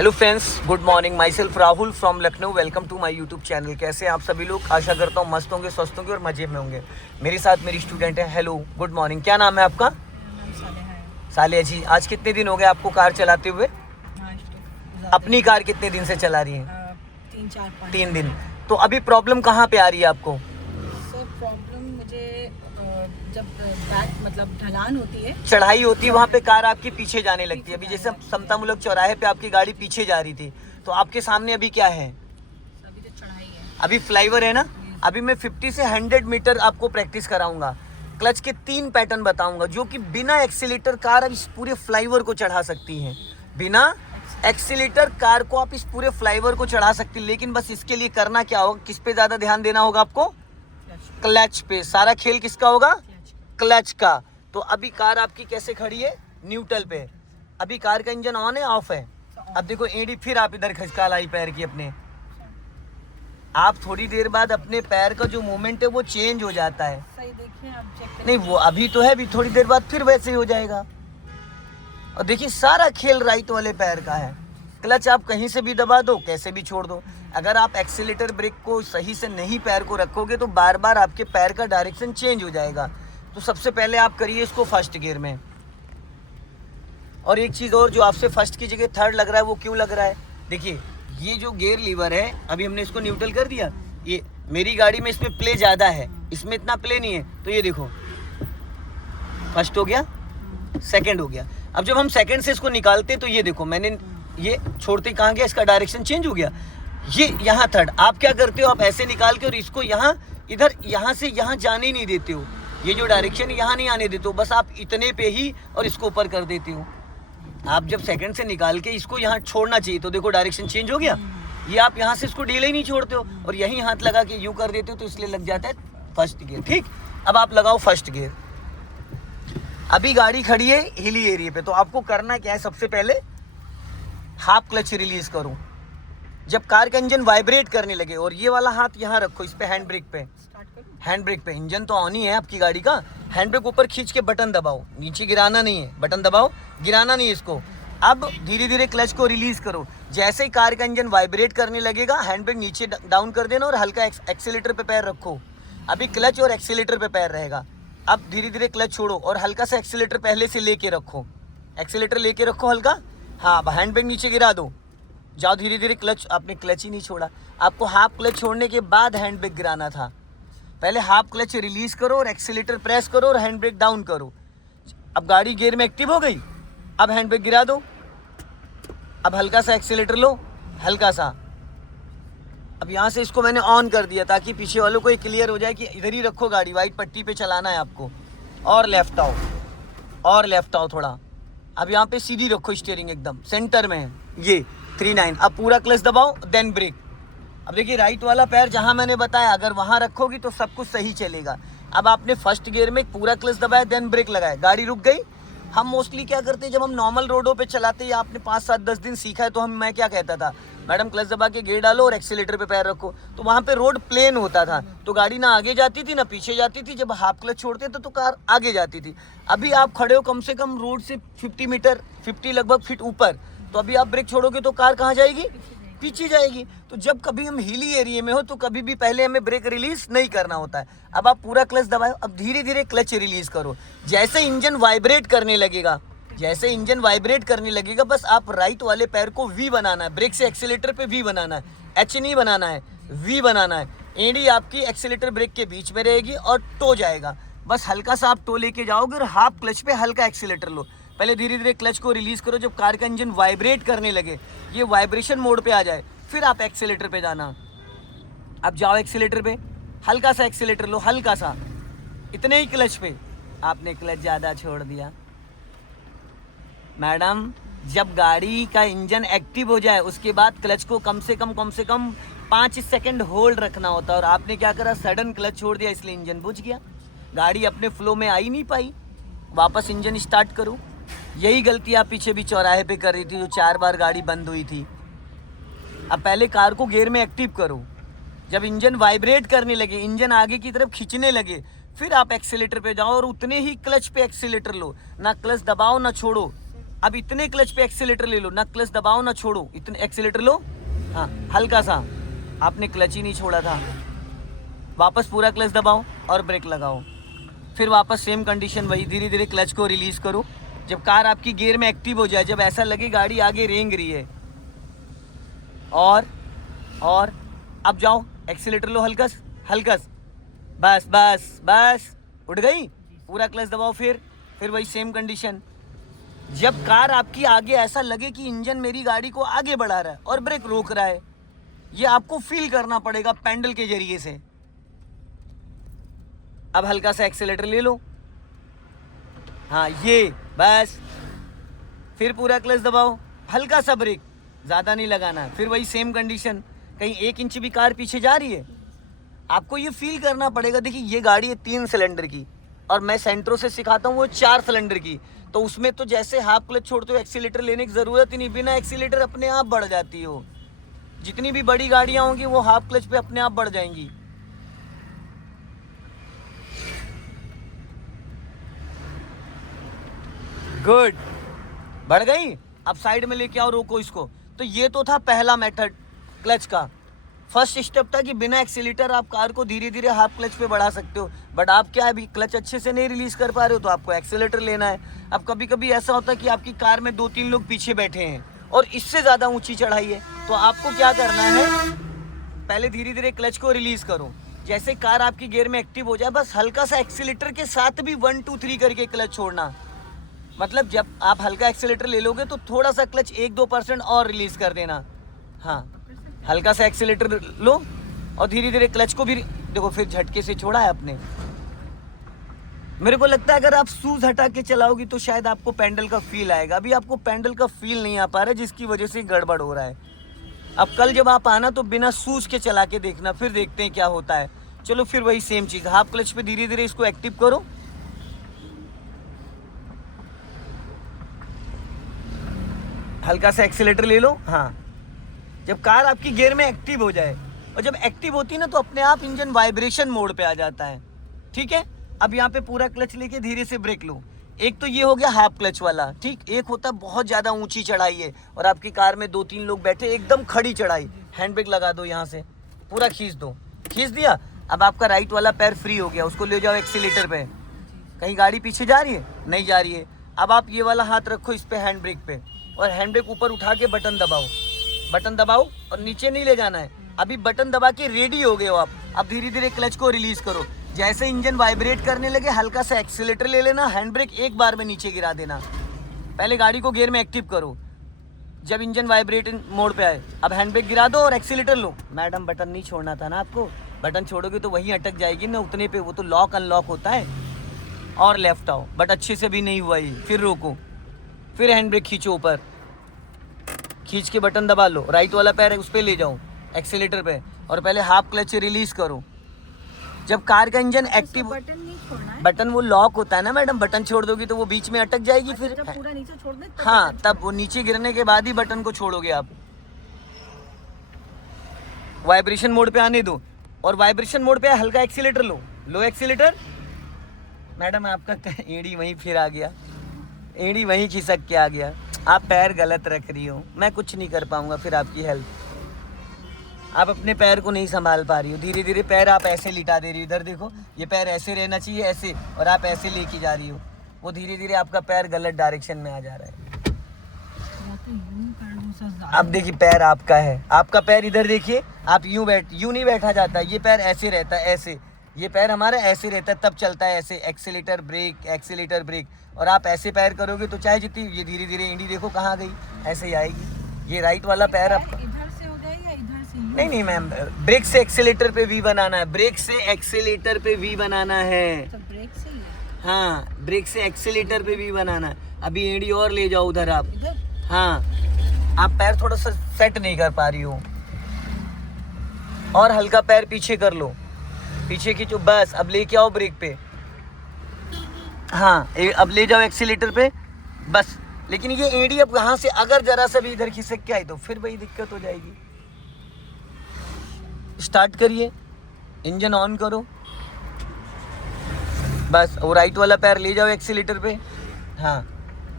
Hello friends, good morning. Myself Rahul from Lucknow. Welcome to my YouTube channel. कैसे हैं आप सभी लोग? आशा करता हूँ मस्त होंगे, स्वस्थ होंगे और मजे में होंगे। मेरे साथ मेरी स्टूडेंट है। Hello, good morning. क्या नाम है आपका? नाम सालेहा है। सालिया जी, आज कितने दिन हो गए आपको कार चलाते हुए? अपनी कार कितने दिन से चला रही हैं? 3-4-5 3 दिन। तो अभी प्रॉब्लम कहाँ पे आ रही है आपको? सर प्रॉब्लम मुझे जब बैक मतलब ढलान होती है, चढ़ाई होती है, वहाँ पे कार आपकी पीछे जाने लगती है। अभी जैसे समतामूलक चौराहे पे आपकी गाड़ी पीछे जा रही थी, तो आपके सामने अभी क्या है? अभी तो चढ़ाई है। अभी फ्लाईओवर है ना। अभी मैं 50 से 100 मीटर आपको प्रैक्टिस कराऊंगा। क्लच के 3 पैटर्न बताऊंगा जो कि बिना एक्सीलेटर कार अब इस पूरे फ्लाईओवर को चढ़ा सकती हैं। बिना एक्सीलेटर कार को आप इस पूरे फ्लाईओवर को चढ़ा सकती हैं। लेकिन बस इसके लिए करना क्या होगा, किस पे ज़्यादा ध्यान देना होगा आपको? क्लच पे। सारा खेल किसका होगा? क्लच का। तो अभी कार आपकी कैसे खड़ी है? न्यूट्रल पे। अभी कार का इंजन ऑन है, ऑफ है? अब देखो एडी फिर आप इधर खिसका लाई पैर की अपने। आप थोड़ी देर बाद अपने पैर का जो मूवमेंट है वो चेंज हो जाता है। सही देखिए, आप चेक करिए। नहीं, वो अभी तो है, अभी थोड़ी देर बाद फिर वैसे ही हो जाएगा। और देखिए सारा खेल राइट वाले पैर का है। क्लच आप कहीं से भी दबा दो, कैसे भी छोड़ दो। अगर आप एक्सीलेटर ब्रेक को सही से नहीं पैर को रखोगे तो बार बार आपके पैर का डायरेक्शन चेंज हो जाएगा। तो सबसे पहले आप करिए इसको फर्स्ट गियर में। और एक चीज़ और, जो आपसे फर्स्ट की जगह थर्ड लग रहा है वो क्यों लग रहा है? देखिए ये जो गियर लीवर है, अभी हमने इसको न्यूट्रल कर दिया। ये मेरी गाड़ी में इसमें प्ले ज़्यादा है, इसमें इतना प्ले नहीं है। तो ये देखो, फर्स्ट हो गया, सेकंड हो गया। अब जब हम सेकंड से इसको निकालते तो ये देखो, मैंने ये छोड़ते कहाँ गया, इसका डायरेक्शन चेंज हो गया। ये यहाँ थर्ड। आप क्या करते हो, आप ऐसे निकाल के और इसको यहाँ इधर यहाँ से यहाँ जाने ही नहीं देते हो। ये जो डायरेक्शन यहाँ नहीं आने देते हो, बस आप इतने पे ही और इसको ऊपर कर देते हो। आप जब सेकंड से निकाल के इसको यहाँ छोड़ना चाहिए तो देखो डायरेक्शन चेंज हो गया। ये आप यहाँ से इसको ढीले ही नहीं छोड़ते हो और यहीं हाथ लगा के यूँ कर देते हो, तो इसलिए लग जाता है फर्स्ट गियर। ठीक, अब आप लगाओ फर्स्ट गियर। अभी गाड़ी खड़ी है हिली एरिया पे, तो आपको करना क्या है, सबसे पहले हाफ क्लच रिलीज करो। जब कार का इंजन वाइब्रेट करने लगे, और ये वाला हाथ यहाँ रखो इस पे, हैंड ब्रेक पे। हैंड ब्रेक पे, इंजन तो ऑन ही है आपकी गाड़ी का। हैंड ब्रेक ऊपर खींच के बटन दबाओ, नीचे गिराना नहीं है, बटन दबाओ, गिराना नहीं है इसको। अब धीरे धीरे क्लच को रिलीज करो। जैसे ही कार का इंजन वाइब्रेट करने लगेगा, हैंड ब्रेक नीचे डाउन कर देना और हल्का एक्सीलेटर पे पैर रखो। अभी क्लच और एक्सीलेटर पे पैर रहेगा। अब धीरे धीरे क्लच छोड़ो और हल्का सा एक्सीलेटर पहले से लेके रखो। एक्सीलेटर लेके रखो हल्का। हाँ, अब हैंड ब्रेक नीचे गिरा दो, जाओ धीरे धीरे। क्लच, आपने क्लच ही नहीं छोड़ा। आपको हाफ क्लच छोड़ने के बाद हैंड ब्रेक गिराना था। पहले हाफ क्लच रिलीज करो और एक्सीलेटर प्रेस करो और हैंड ब्रेक डाउन करो। अब गाड़ी गियर में एक्टिव हो गई। अब हैंड ब्रेक गिरा दो। अब हल्का सा एक्सीलेटर लो, हल्का सा। अब यहाँ से इसको मैंने ऑन कर दिया ताकि पीछे वालों को ये क्लियर हो जाए कि इधर ही रखो गाड़ी, वाइट पट्टी पे चलाना है आपको। और लेफ्ट आओ, और लेफ्ट आओ थोड़ा। अब यहाँ पे सीधी रखो, स्टीयरिंग एकदम सेंटर में है। ये 3-9। अब पूरा क्लच दबाओ, देन ब्रेक। अब देखिए राइट वाला पैर जहाँ मैंने बताया, अगर वहाँ रखोगी तो सब कुछ सही चलेगा। अब आपने फर्स्ट गियर में पूरा क्लच दबाया, देन ब्रेक लगाया, गाड़ी रुक गई। हम मोस्टली क्या करते हैं, जब हम नॉर्मल रोडों पे चलाते हैं, या आपने 5-7-10 दिन सीखा है, तो मैं क्या कहता था, मैडम क्लच दबा के गियर डालो और एक्सीलेटर पे पैर रखो। तो वहाँ पे रोड प्लेन होता था, तो गाड़ी ना आगे जाती थी ना पीछे जाती थी। जब हाफ क्लच छोड़ते थे तो कार आगे जाती थी। अभी आप खड़े हो कम से कम रोड से 50 मीटर, 50 लगभग फीट ऊपर, तो अभी आप ब्रेक छोड़ोगे तो कार कहाँ जाएगी? पीछे जाएगी। तो जब कभी हम हिली एरिया में हो तो कभी भी पहले हमें ब्रेक रिलीज नहीं करना होता है। अब आप पूरा क्लच दबाओ, अब धीरे धीरे क्लच रिलीज करो। जैसे इंजन वाइब्रेट करने लगेगा, जैसे इंजन वाइब्रेट करने लगेगा, बस आप राइट वाले पैर को वी बनाना है। ब्रेक से एक्सीलेटर पे वी बनाना है, एच नहीं बनाना है, वी बनाना है। एडी आपकी एक्सीलेटर ब्रेक के बीच में रहेगी और टो जाएगा। बस हल्का सा आप टो लेके जाओगे और हाफ क्लच पे हल्का एक्सीलेटर लो। पहले धीरे धीरे क्लच को रिलीज करो। जब कार का इंजन वाइब्रेट करने लगे, ये वाइब्रेशन मोड पे आ जाए, फिर आप एक्सीलेटर पे जाना। अब जाओ एक्सीलेटर पे, हल्का सा एक्सीलेटर लो, हल्का सा, इतने ही क्लच पे। आपने क्लच ज़्यादा छोड़ दिया। मैडम, जब गाड़ी का इंजन एक्टिव हो जाए उसके बाद क्लच को कम से कम 5 सेकंड होल्ड रखना होता है। और आपने क्या करा, सडन क्लच छोड़ दिया, इसलिए इंजन बुझ गया, गाड़ी अपने फ्लो में आ ही नहीं पाई। वापस इंजन स्टार्ट करो। यही गलती आप पीछे भी चौराहे पे कर रही थी, जो 4 बार गाड़ी बंद हुई थी। अब पहले कार को गियर में एक्टिव करो। जब इंजन वाइब्रेट करने लगे, इंजन आगे की तरफ खींचने लगे, फिर आप एक्सीलेटर पे जाओ और उतने ही क्लच पे एक्सीलेटर लो। ना क्लच दबाओ ना छोड़ो, अब इतने क्लच पे एक्सीलेटर ले लो, ना क्लच दबाओ ना छोड़ो, इतने एक्सीलेटर लो, हाँ हल्का सा, आपने क्लच ही नहीं छोड़ा था, वापस पूरा क्लच दबाओ और ब्रेक लगाओ, फिर वापस सेम कंडीशन वही, धीरे धीरे क्लच को रिलीज करो। जब कार आपकी गियर में एक्टिव हो जाए, जब ऐसा लगे गाड़ी आगे रेंग रही है, और अब जाओ एक्सीलेटर लो, हल्कस हल्कस, बस बस बस, उठ गई, पूरा क्लच दबाओ, फिर वही सेम कंडीशन। जब कार आपकी आगे ऐसा लगे कि इंजन मेरी गाड़ी को आगे बढ़ा रहा है और ब्रेक रोक रहा है, ये आपको फील करना पड़ेगा पेडल के जरिए से। अब हल्का सा एक्सीलेटर ले लो, हाँ ये बस, फिर पूरा क्लच दबाओ, हल्का सा ब्रेक, ज़्यादा नहीं लगाना, फिर वही सेम कंडीशन। कहीं 1 इंच भी कार पीछे जा रही है, आपको ये फील करना पड़ेगा। देखिए ये गाड़ी है 3 सिलेंडर की और मैं सेंट्रो से सिखाता हूँ वो 4 सिलेंडर की, तो उसमें तो जैसे हाफ क्लच छोड़ते हो एक्सीलेटर लेने की ज़रूरत ही नहीं, बिना एक्सीलेटर अपने आप बढ़ जाती हो। जितनी भी बड़ी गाड़ियाँ होंगी वो हाफ क्लच पे अपने आप बढ़ जाएंगी। गुड, बढ़ गई। अब साइड में लेके आओ, रोको इसको। तो ये तो था पहला मेथड क्लच का। फर्स्ट स्टेप था कि बिना एक्सीलेटर आप कार को धीरे धीरे हाफ क्लच पे बढ़ा सकते हो, बट आप क्या अभी क्लच अच्छे से नहीं रिलीज कर पा रहे हो तो आपको एक्सीलेटर लेना है। अब कभी कभी ऐसा होता है कि आपकी कार में 2-3 लोग पीछे बैठे हैं और इससे ज़्यादा ऊंची चढ़ाई है, तो आपको क्या करना है, पहले धीरे धीरे क्लच को रिलीज करो। जैसे कार आपकी गियर में एक्टिव हो जाए, बस हल्का सा एक्सीलेटर के साथ भी 1 2 3 करके क्लच छोड़ना। मतलब जब आप हल्का एक्सीलेटर ले लोगे तो थोड़ा सा क्लच 1-2% और रिलीज कर देना। हाँ, हल्का सा एक्सीलेटर लो और धीरे धीरे क्लच को भी देखो, फिर झटके से छोड़ा है आपने। मेरे को लगता है अगर आप शूज हटा के चलाओगी तो शायद आपको पैडल का फील आएगा। अभी आपको पैडल का फील नहीं आ पा रहा है, जिसकी वजह से गड़बड़ हो रहा है। अब कल जब आप आना तो बिना शूज के चला के देखना, फिर देखते हैं क्या होता है। चलो फिर वही सेम चीज़, हाफ क्लच पे धीरे धीरे इसको एक्टिव करो, हल्का सा एक्सीलेटर ले लो। हाँ, जब कार आपकी गियर में एक्टिव हो जाए, और जब एक्टिव होती है ना तो अपने आप इंजन वाइब्रेशन मोड पे आ जाता है। ठीक है, अब यहाँ पे पूरा क्लच लेके धीरे से ब्रेक लो। एक तो ये हो गया हाफ क्लच वाला, ठीक। एक होता है बहुत ज़्यादा ऊंची चढ़ाई है और आपकी कार में 2-3 लोग बैठे, एकदम खड़ी चढ़ाई, हैंड ब्रेक लगा दो, यहाँ से पूरा खींच दो, खींच दिया। अब आपका राइट वाला पैर फ्री हो गया, उसको ले जाओ एक्सीलेटर पे। कहीं गाड़ी पीछे जा रही है? नहीं जा रही है। अब आप ये वाला हाथ रखो इस पे, हैंड ब्रेक पे, और हैंड ब्रेक ऊपर उठा के बटन दबाओ, बटन दबाओ और नीचे नहीं ले जाना है। अभी बटन दबा के रेडी हो गए हो आप। अब धीरे धीरे क्लच को रिलीज करो। जैसे इंजन वाइब्रेट करने लगे, हल्का सा एक्सीलेटर ले लेना, हैंड ब्रेक एक बार में नीचे गिरा देना। पहले गाड़ी को गियर में एक्टिव करो, जब इंजन वाइब्रेट मोड पे आए, अब हैंड ब्रेक गिरा दो और एक्सीलेटर लो। मैडम बटन नहीं छोड़ना था ना आपको, बटन छोड़ोगे तो वहीं अटक जाएगी ना उतने पे, वो तो लॉक अनलॉक होता है। और लेफ्ट आओ, बट अच्छे से भी नहीं हुआ ये, फिर रोको, फिर हैंड ब्रेक खींचो, ऊपर खींच के बटन दबा लो, राइट वाला पैर उस पर ले जाओ एक्सीलेटर पे, और पहले हाफ क्लच रिलीज करो। जब कार का इंजन एक्टिव, बटन नहीं छोड़ना है, बटन वो लॉक होता है ना मैडम, बटन छोड़ दोगी तो वो बीच में अटक जाएगी। फिर जब पूरा नीचे छोड़ दे तब हाँ, तब वो नीचे गिरने के बाद ही बटन को छोड़ोगे आप। वाइब्रेशन मोड पे आने दो, और वाइब्रेशन मोड पे हल्का एक्सीलेटर लो, लो एक्सीलेटर। मैडम आपका एड़ी वहीं फिर आ गया, एड़ी वहीं खिसक के आ गया। आप पैर गलत रख रही हो, मैं कुछ नहीं कर पाऊंगा फिर आपकी हेल्प। आप अपने पैर को नहीं संभाल पा रही हो, धीरे धीरे पैर आप ऐसे लिटा दे रही हो। इधर देखो, ये पैर ऐसे रहना चाहिए, ऐसे, और आप ऐसे लेके जा रही हो, वो धीरे धीरे आपका पैर गलत डायरेक्शन में आ जा रहा है। अब देखिए पैर आपका है, आपका पैर इधर देखिए, आप यूं नहीं बैठा जाता, ये पैर ऐसे रहता है, ऐसे, ये पैर हमारा ऐसे रहता है, तब चलता है ऐसे, एक्सीलेटर ब्रेक, एक्सीलेटर ब्रेक। और आप ऐसे पैर करोगे तो चाहे जितनी, ये धीरे धीरे इंडी देखो कहाँ गई, ऐसे ही आएगी। ये राइट वाला पैर आप इधर से हो जाए या इधर से? नहीं मैम, ब्रेक से एक्सीलेटर पे वी बनाना है, ब्रेक से एक्सीलेटर पे वी बनाना है। तो ब्रेक से ही है। हाँ, ब्रेक से एक्सीलेटर पे वी बनाना है। अभी एड़ी और ले जाओ उधर आप। इधर? हाँ, आप पैर थोड़ा सा सेट नहीं कर पा रही हो, और हल्का पैर पीछे कर लो, पीछे खींचो, बस। अब लेके आओ ब्रेक पे, हाँ अब ले जाओ एक्सीलेटर पे, बस। लेकिन ये एड़ी अब यहाँ से अगर जरा सा भी इधर खिसक के आई तो फिर वही दिक्कत हो जाएगी। स्टार्ट करिए, इंजन ऑन करो, बस। और राइट वाला पैर ले जाओ एक्सीलेटर पे, हाँ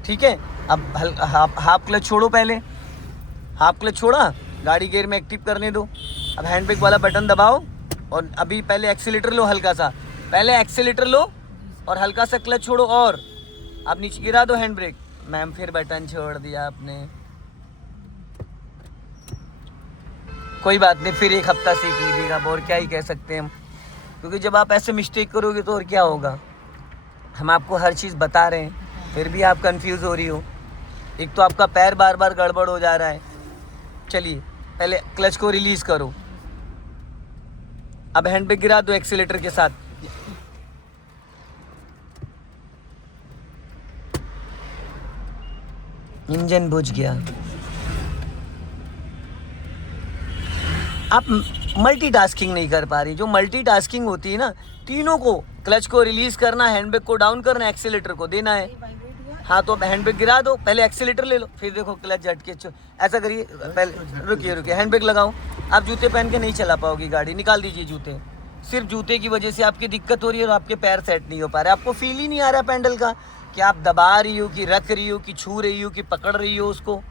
ठीक है। अब हाफ क्लच छोड़ो, पहले हाफ क्लच छोड़ा, गाड़ी गियर में एक्टिव करने दो। अब हैंड ब्रेक वाला बटन दबाओ और अभी पहले एक्सीलेटर लो, हल्का सा, पहले एक्सीलेटर लो और हल्का सा क्लच छोड़ो और अब नीचे गिरा दो हैंड ब्रेक। मैम फिर बटन छोड़ दिया आपने, कोई बात नहीं, फिर एक हफ्ता सीख लीजिएगा, अब और क्या ही कह सकते हैं हम, क्योंकि जब आप ऐसे मिस्टेक करोगे तो और क्या होगा। हम आपको हर चीज़ बता रहे हैं फिर भी आप कंफ्यूज हो रही हो। एक तो आपका पैर बार बार गड़बड़ हो जा रहा है। चलिए पहले क्लच को रिलीज करो, अब हैंड ब्रेक गिरा दो एक्सीलेटर के साथ। इंजन बुझ गया। आप मल्टीटास्किंग नहीं कर पा रही। जो मल्टीटास्किंग होती है ना, तीनों को, क्लच को रिलीज करना, हैंड ब्रेक को डाउन करना, एक्सीलेटर को देना है। हाँ तो हैंड ब्रेक गिरा दो, पहले एक्सीलेटर ले लो, फिर देखो क्लच झटके। ऐसा करिए, पहले रुकिए हैंड ब्रेक लगाओ। आप जूते पहन के नहीं चला पाओगी गाड़ी, निकाल दीजिए जूते। सिर्फ जूते की वजह से आपकी दिक्कत हो रही है और आपके पैर सेट नहीं हो पा रहे। आपको फील ही नहीं आ रहा पैडल का कि आप दबा रही हो, कि रख रही हो, कि छू रही हो, कि पकड़ रही हो उसको।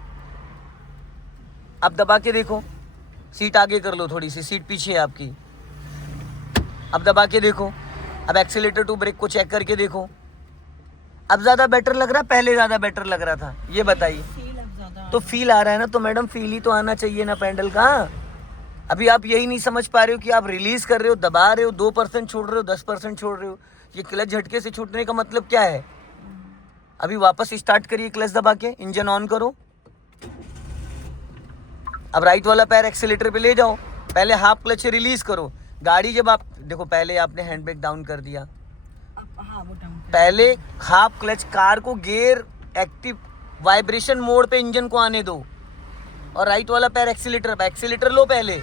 आप दबा के देखो, सीट आगे कर लो, थोड़ी सी सीट पीछे है आपकी। अब दबा के देखो, अब एक्सीलेटर टू ब्रेक को चेक करके देखो। अब ज़्यादा बेटर लग रहा है, पहले ज़्यादा बेटर लग रहा था, ये बताइए। तो फील आ रहा है ना, तो मैडम फील ही तो आना चाहिए ना पैडल का। अभी आप यही नहीं समझ पा रहे हो कि आप रिलीज कर रहे हो, दबा रहे हो, 2% छोड़ रहे हो, 10% छोड़ रहे हो। ये क्लच झटके से छूटने का मतलब क्या है। अभी वापस स्टार्ट करिए, क्लच दबा के इंजन ऑन करो। अब राइट वाला पैर एक्सीलेटर पे ले जाओ, पहले हाफ क्लच रिलीज करो। गाड़ी जब आप देखो, पहले आपने हैंड ब्रेक डाउन कर दिया, पहले हाफ क्लच, कार को गियर एक्टिव वाइब्रेशन मोड पे इंजन को आने दो और राइट वाला पैर एक्सीलेटर पे, एक्सीलेटर लो, पहले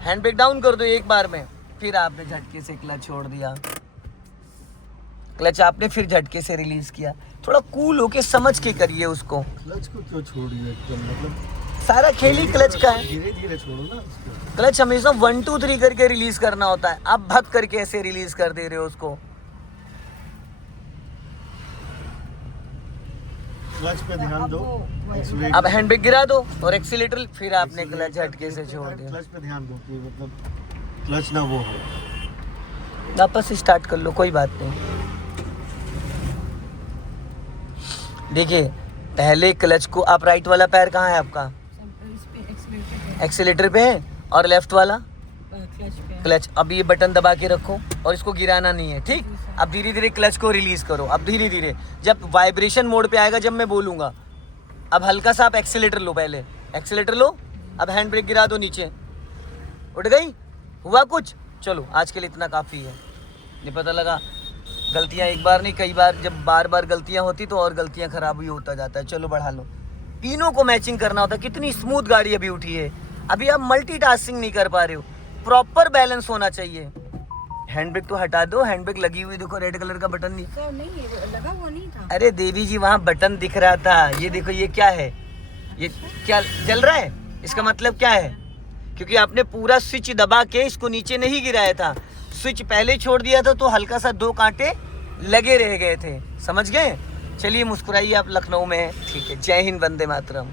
हैंड ब्रेक डाउन कर दो एक बार में, फिर आपने झटके से क्लच छोड़ दिया। क्लच आपने फिर झटके से रिलीज किया। थोड़ा कूल होके समझ के करिए उसको। क्लच को क्यों छोड़ दिया एकदम, मतलब सारा खेल ही क्लच का है। धीरे धीरे छोड़ो ना उसको। क्लच हमेशा 1 2 3 करके रिलीज करना होता है, आप भग करके ऐसे रिलीज कर दे रहे हो उसको। क्लच पे ध्यान दो, अब हैंड ब्रेक गिरा दो और एक्सीलेटर, फिर आपने क्लच झटके से छोड़ दिया। क्लच पे ध्यान दो कि मतलब क्लच ना वो हो। वापस स्टार्ट कर लो, कोई बात नहीं। देखिए पहले क्लच को, आप राइट वाला पैर कहाँ है आपका, एक्सीलेटर पे है, और लेफ्ट वाला क्लच। अब ये बटन दबा के रखो और इसको गिराना नहीं है, ठीक। अब धीरे धीरे क्लच को रिलीज करो। अब धीरे धीरे जब वाइब्रेशन मोड पे आएगा, जब मैं बोलूँगा, अब हल्का सा आप एक्सीलेटर लो, पहले एक्सीलेटर लो, अब हैंड ब्रेक गिरा दो नीचे। उठ गई, हुआ कुछ, चलो आज के लिए इतना काफ़ी है। नहीं पता लगा, गलतियाँ एक बार नहीं कई बार, जब बार बार गलतियाँ होती तो और गलतियाँ खराब ही होता जाता है। चलो बढ़ा लो, तीनों को मैचिंग करना होता है। कितनी स्मूथ गाड़ी अभी उठी है। अभी आप मल्टीटास्किंग नहीं कर पा रहे हो, प्रॉपर बैलेंस होना चाहिए। हैंड ब्रेक तो हटा दो, हैंड ब्रेक लगी हुई देखो, रेड कलर का बटन नहीं, सर नहीं लगा, वो नहीं था। अरे देवी जी वहाँ बटन दिख रहा था, ये देखो, ये क्या है, ये क्या जल रहा है, इसका मतलब क्या है, क्योंकि आपने पूरा स्विच दबा के इसको नीचे नहीं गिराया था। स्विच पहले छोड़ दिया था तो हल्का सा 2 कांटे लगे रह गए थे, समझ गए। चलिए मुस्कुराइए, आप लखनऊ में हैं, ठीक है। जय हिंद, वंदे मातरम।